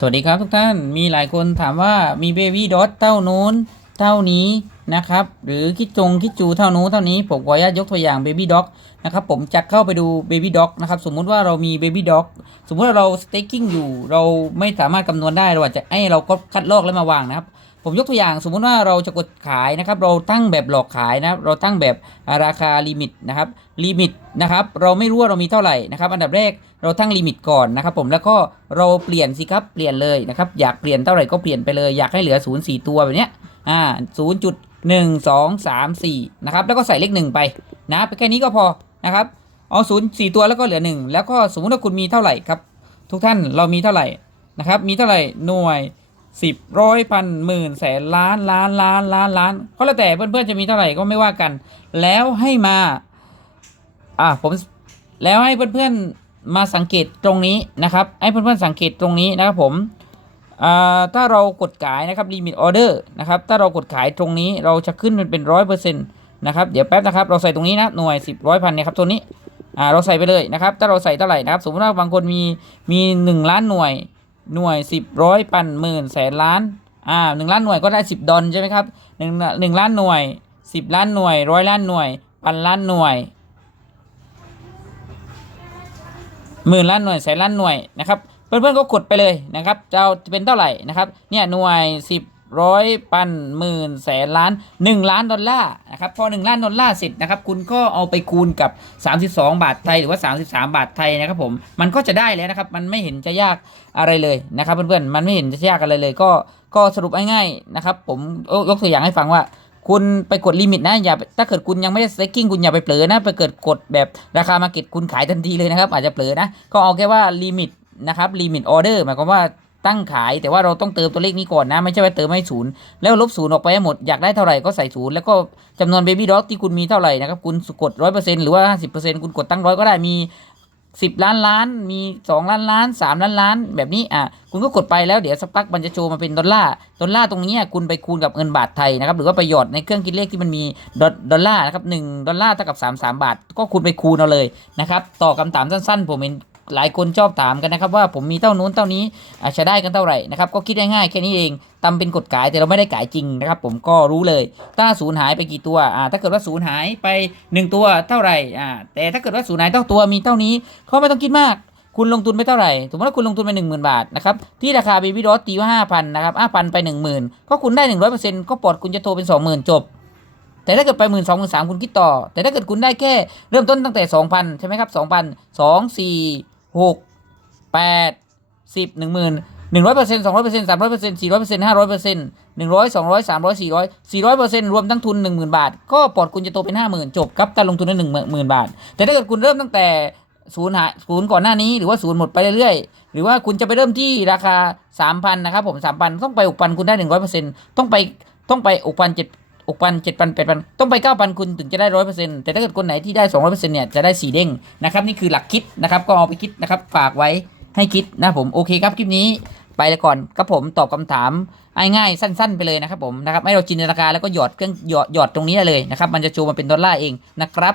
สวัสดีครับทุกท่านมีหลายคนถามว่ามีเบบี้ดอทเท่านู้นเท่านี้นะครับ หรือคิดจงคิดจูเท่านู้นเท่านี้ผมขออนุญาตยกตัวอย่างเบบี้ด็อกนะครับผมจะเข้าไปดูเบบี้ด็อกนะครับสมมุติว่าเรามีเบบี้ด็อกสมมุติว่าเราสเต็กกิ้งอยู่ เราไม่สามารถคำนวณได้เราอาจจะให้เราก็คัดลอกแล้วมาวางนะครับ ผมยกตัวอย่างสมมุติว่าเราจะกดขายนะครับ เราตั้งแบบหลอกขายนะเราตั้งแบบราคาลิมิตนะครับลิมิตนะครับเราไม่รู้ว่าเรามีเท่าไหร่นะครับอันดับแรกเราตั้งลิมิตก่อนนะครับผมแล้วก็เราเปลี่ยนสิครับเปลี่ยนเลยนะครับอยากเปลี่ยนเท่าไหร่ก็เปลี่ยนไปเลยอยากให้เหลือ0ูนย์สี่ตัวแบบเนี้ยอ่าศูนย์จุดหนึ่งสองสามสี่นะครับแล้วก็ใส่เลขหนึ่งไปนะไปแค่นี้ก็พอนะครับเอาศูนย์สี่ตัวแล้วก็เหลือหนึ่งแล้วก็สมมุติว่าคุณมีเท่าไหร่ครับทุกท่านเรามีเท่าไหร่นะครับมีเท่าไหร่หน่วย สิบร้อยพันหมื่นแสนล้านล้านล้านล้านล้านก็แล้วแต่เพื่อนๆจะมีเท่าไหร่ก็ไม่ว่ากัน แล้วให้มาอ่าผมแล้วให้เพื่อนๆมาสังเกตตรงนี้นะครับ ให้เพื่อนๆสังเกตตรงนี้นะครับผมอ่าถ้าเรากดขายนะครับลิมิตออเดอร์นะครับถ้าเรากดขายตรงนี้เราจะขึ้นมันเป็นร้อยเปอร์เซ็นต์นะครับเดี๋ยวแป๊บนะครับเราใส่ตรงนี้นะหน่วยสิบร้อยพันเนี่ยครับตัวนี้อ่าเราใส่ไปเลยนะครับถ้าเราใส่เท่าไหร่นะครับสมมติว่าบางคนมีมีหนึ่งล้านหน่วย หน่วยสิบร้อยพันหมื่นแสนล้านอ่าหนึ่งล้านหน่วยก็ได้สิบดอลใช่ไหมครับหนึ่งหนึ่งล้านหน่วยสิบล้านหน่วยร้อยล้านหน่วย พันล้านหน่วยหมื่นล้านหน่วยแสนล้านหน่วยนะครับเพื่อนๆก็กดไปเลยนะครับจะเป็นเท่าไหร่นะครับเนี่ยหน่วยสิบร้อยพันหมื่นแสนล้านหนึ่งล้านดอลลาร์ นะครับพอหนึ่งล้านดอลลาร์เสร็จนะครับคุณก็เอาไปคูณกับ 32 บาทไทยหรือว่า 33 บาทไทยนะครับผมมันก็จะได้แล้วนะครับมันไม่เห็นจะยากอะไรเลยนะครับเพื่อนๆมันไม่เห็นจะยากอะไรเลย ก็ก็สรุปง่ายๆนะครับผมยกตัวอย่างให้ฟังว่าคุณไปกดลิมิตนะอย่าถ้าเกิดคุณยังไม่ได้สเต็กกิ้งคุณอย่าไปเผลอนะ ไปเกิดกดแบบราคามาเก็ตคุณขายทันทีเลยนะครับ อาจจะเผลอนะ ก็เอาแค่ว่าลิมิตนะครับลิมิตออเดอร์หมายความว่า ตั้งขาย แต่ว่าเราต้องเติมตัวเลขนี้ก่อนนะ ไม่ใช่ว่าเติมให้ศูนย์แล้วลบศูนย์ออกไปให้หมดอยากได้เท่าไหร่ก็ใส่ศูนย์แล้วก็จำนวนเบบี้ด็อกที่คุณมีเท่าไหร่นะครับคุณกดร้อยเปอร์เซ็นต์หรือว่าห้าสิบเปอร์เซ็นต์คุณกดตั้งร้อยก็ได้มีสิบล้านล้านมีสองล้านล้านสามล้านล้าน แบบนี้อะคุณก็กดไปแล้วเดี๋ยวสักพักมันจะโชว์มาเป็นดอลลาร์ดอลลาร์ตรงนี้คุณไปคูณกับเงินบาทไทยนะครับหรือว่าไปหยอดในเครื่องคิดเลขที่มันมีดอลดอลลาร์นะครับหนึ่งดอลลาร์เท่ากับสามสามบาท ก็คุณไปคูณเอาเลยนะครับตอคำถามสั้นๆผมเห็น หลายคนชอบถามกันนะครับว่าผมมีเท่านู้นเท่านี้อาจจะได้กันเท่าไหร่นะครับก็คิดง่ายๆแค่นี้เองตำเป็นกฎขายแต่เราไม่ได้ขายจริงนะครับผมก็รู้เลย ถ้าศูนย์หายไปกี่ตัวอ่าถ้าเกิดว่าศูนย์หายไปหนึ่งตัวเท่าไหร่อ่าแต่ถ้าเกิดว่าศูนย์หายเท่าตัวมีเท่านี้ก็ไม่ต้องคิดมากคุณลงทุนไปเท่าไหร่สมมติว่าคุณลงทุนไปหนึ่งหมื่นบาทนะครับ ที่ราคา Baby d o t ตีว่าห้าพันนะครับห้าพันไปหนึ่งหมื่นก็คุณได้หนึ่งร้อยเปอร์เซ็นต์ก็ปลดคุณจะโทรเป็นสองหมื่นจบ แต่ถ้าเกิดไปหมื่นสองหมคุณคิดต่อ แต่ถ้าเกิดคุณได้แค่เริ่มต้นตั้งแต่สองพันใช่ไหมครับสองพันสองสี่ หกแปดสิบหนึ่งหมื่นหนึ่งร้อยเปอร์เซ็นต์สองร้อยเปอร์เซ็นต์สามร้อยเปอร์เซ็นต์สี่ร้อยเปอร์เซ็นต์ห้าร้อยเปอร์เซ็นต์หนึ่งร้อยสองร้อยสามร้อยสี่ร้อยสี่ร้อยเปอร์เซ็นต์รวมทั้งทุนหนึ่งหมื่นบาท ก็ปลดคุณจะโตเป็นห้าหมื่นจบครับการลงทุนได้หนึ่งหมื่นบาท แต่ถ้าเกิดคุณเริ่มตั้งแต่ศูนย์หาศูนย์ก่อนหน้านี้หรือว่าศูนย์หมดไปเรื่อยๆ หรือว่าคุณจะไปเริ่มที่ราคาสามพันนะครับผมสามพันต้องไปหกพันคุณได้หนึ่งร้อยเปอร์เซ็นต์ต้องไปต้องไปหกพันเจ็ด หกพันเจ็ดพันแปดพันต้องไปเก้าพันคุณถึงจะได้ร้อยเปอร์เซ็นต์แต่ถ้าเกิดคนไหนที่ได้สองร้อยเปอร์เซ็นต์เนี่ยจะได้สี่เด้งนะครับนี่คือหลักคิดนะครับก็เอาไปคิดนะครับฝากไว้ให้คิดนะผมโอเคครับคลิปนี้ไปแล้วก่อนครับผมตอบคำถามง่ายๆสั้น ๆ ไปเลยนะครับผมนะครับให้เราจินตนาการแล้วก็หยอดเครื่องหยอดหยอดตรงนี้เลยนะครับมันจะโชว์มาเป็นดอลลาร์เองนะครับ